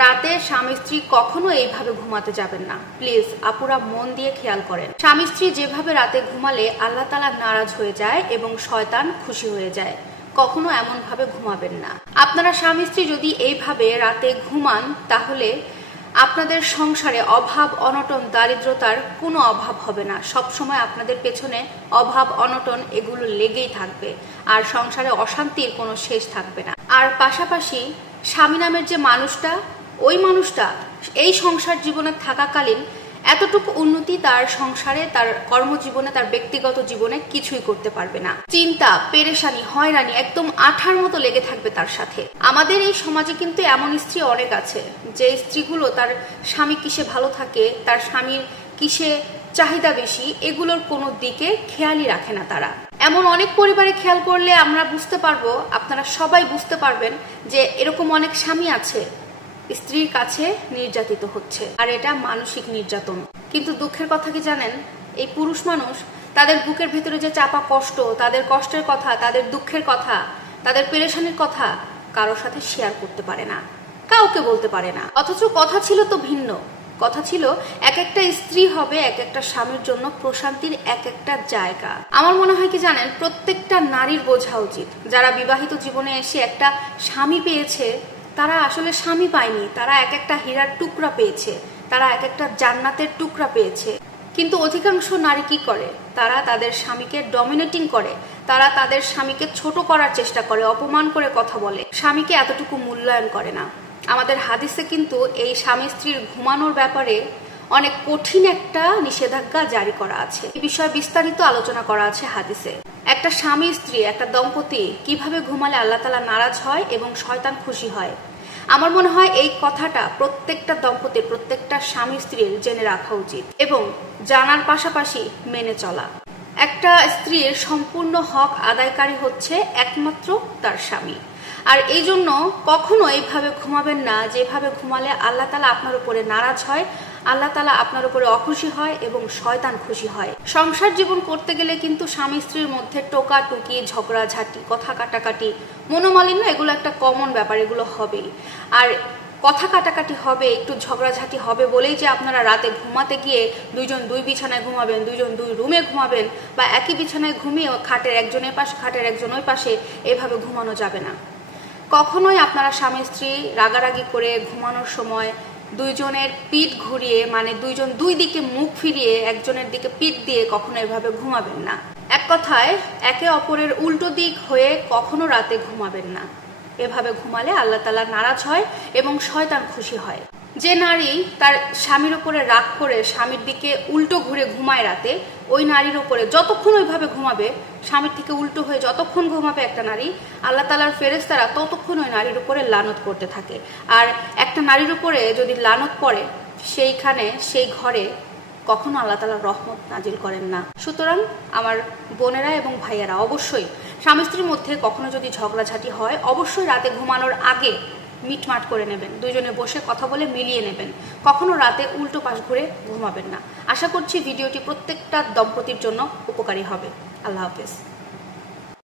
রাতে স্বামী স্ত্রী কখনো এইভাবে ঘুমাতে যাবেন না। প্লিজ আপুরা মন দিয়ে খেয়াল করেন। স্বামী স্ত্রী যেভাবে রাতে ঘুমালে আল্লাহ তাআলা নারাজ হয়ে যায় এবং শয়তান খুশি হয়ে যায়, কখনো এমন ভাবে ঘুমাবেন না। আপনারা স্বামী স্ত্রী যদি এইভাবে রাতে ঘুমান তাহলে আপনাদের সংসারে অভাব অনটন দারিদ্রতার কোনো অভাব হবে না। সব সময় আপনাদের পেছনে অভাব অনটন এগুলো লেগেই থাকবে, আর সংসারে অশান্তির কোনো শেষ থাকবে না। আর পাশাপাশি স্বামী নামের যে মানুষটা, ওই মানুষটা এই সংসার জীবনে থাকাকালীন এতটুকু উন্নতি তার সংসারে, তার কর্মজীবনে, তার ব্যক্তিগত জীবনে কিছুই করতে পারবে না। চিন্তা, পেরেশানি, হয়রানি একদম আঠার মতো লেগে থাকবে তার সাথে। আমাদের এই সমাজে কিন্তু এমন স্ত্রী অনেক আছে যে স্ত্রীগুলো তার স্বামী কিসে ভালো থাকে, তার স্বামীর কিসে চাহিদা বেশি, এগুলোর কোনো দিকে খেয়ালই রাখে না তারা। এমন অনেক পরিবারে খেয়াল করলে আমরা বুঝতে পারবো, আপনারা সবাই বুঝতে পারবেন যে এরকম অনেক স্বামী আছে স্ত্রীর কাছে নির্যাতিত হচ্ছে, আর এটা মানসিক নির্যাতন। কিন্তু দুঃখের কথা কি জানেন, এই পুরুষ মানুষ তাদের বুকের ভেতরে যে চাপা কষ্ট, তাদের কষ্টের কথা, তাদের দুঃখের কথা, তাদের পেরেশানির কথা কারোর সাথে শেয়ার করতে পারে না, কাউকে বলতে পারে না। অথচ কথা ছিল তো ভিন্ন। কথা ছিল এক একটা স্ত্রী হবে এক একটা স্বামীর জন্য প্রশান্তির এক একটা জায়গা। আমার মনে হয় কি জানেন, প্রত্যেকটা নারীর বোঝা উচিত, যারা বিবাহিত জীবনে এসে একটা স্বামী পেয়েছে, তারা আসলে স্বামী পায়নি, তারা এক একটা হীরার টুকরা পেয়েছে, তারা এক একটা জান্নাতের টুকরা পেয়েছে। কিন্তু অধিকাংশ নারী কি করে, তারা তাদের স্বামীকে ডমিনেটিং করে, তারা তাদের স্বামীকে ছোট করার চেষ্টা করে, অপমান করে কথা বলে, স্বামীকে এতটুকু মূল্যায়ন করে না। আমাদের হাদিসে কিন্তু এই স্বামী স্ত্রীর ঘুমানোর ব্যাপারে অনেক কঠিন একটা নিষেধাজ্ঞা জারি করা আছে। এই বিষয়ে বিস্তারিত আলোচনা করা আছে হাদিসে। একটা স্বামী স্ত্রী, একটা দম্পতি কিভাবে ঘুমালে আল্লাহ তাআলা নারাজ হয় এবং শয়তান খুশি হয়, আমার মনে হয় এই কথাটা প্রত্যেকটা দম্পতির, প্রত্যেকটা স্বামী স্ত্রীর জেনে রাখা উচিত এবং জানার পাশাপাশি মেনে চলা। একটা স্ত্রীর সম্পূর্ণ হক আদায়কারী হচ্ছে একমাত্র তার স্বামী। আর এই জন্য কখনো এইভাবে ঘুমাবেন না যেভাবে ঘুমালে আল্লাহ তাআলা আপনার উপরে নারাজ হয়, আল্লাহ তাআলা আপনার উপরে অখুশি হয় এবং শয়তান খুশি হয়। সংসার জীবন করতে গেলে কিন্তু স্বামী স্ত্রীর মধ্যে টোকাটুকি, ঝগড়াঝাটি, কথা কাটাকাটি, মনোমালিন্য এগুলো একটা কমন ব্যাপার, এগুলো হবেই। আর কথা কাটাকাটি হবে, একটু ঝগড়াঝাটি হবে বলেই যে আপনারা রাতে ঘুমাতে গিয়ে দুইজন দুই বিছানায় ঘুমাবেন, দুইজন দুই রুমে ঘুমাবেন, বা একই বিছানায় ঘুমিয়েও খাটের একজন এ পাশে খাটের একজন ওই পাশে, এভাবে ঘুমানো যাবে না। কখনোই আপনারা স্বামী স্ত্রী রাগারাগি করে ঘুমানোর সময় দুইজনের পিঠ ঘুরিয়ে, মানে দুইজন দুই দিকে মুখ ফিরিয়ে একজনের দিকে পিঠ দিয়ে কখনো এভাবে ঘুমাবেন না। এক কথায় একে অপরের উল্টো দিক হয়ে কখনো রাতে ঘুমাবেন না। এভাবে ঘুমালে আল্লাহ তাআলা নারাজ হয় এবং শয়তান খুশি হয়। যে নারী তার স্বামীর উপরে রাগ করে স্বামীর দিকে উল্টো ঘুরে ঘুমায় রাতে, ওই নারীর উপরে যতক্ষণ ওইভাবে ঘুমাবে, স্বামীর থেকে উল্টো হয়ে যতক্ষণ ঘুমাবে একটা নারী, আল্লাহ তাআলার ফেরেশতারা ততক্ষণ ওই নারীর উপরে লানত করতে থাকে। আর একটা নারীর উপরে যদি লানত পড়ে, সেইখানে সেই ঘরে কখনো আল্লাহ তাআলা রহমত নাজিল করেন না। সুতরাং আমার বোনেরা এবং ভাইয়েরা, অবশ্যই স্বামী স্ত্রীর মধ্যে কখনো যদি ঝগড়াঝাটি হয়, অবশ্যই রাতে ঘুমানোর আগে মিটমাট করে নেবেন, দুইজনে বসে কথা বলে মিলিয়ে নেবেন। কখনো রাতে উল্টো পাশ ঘুরে ঘুমাবেন না। আশা করছি ভিডিওটি প্রত্যেকটা দম্পতির জন্য উপকারী হবে। আল্লাহ হাফেজ।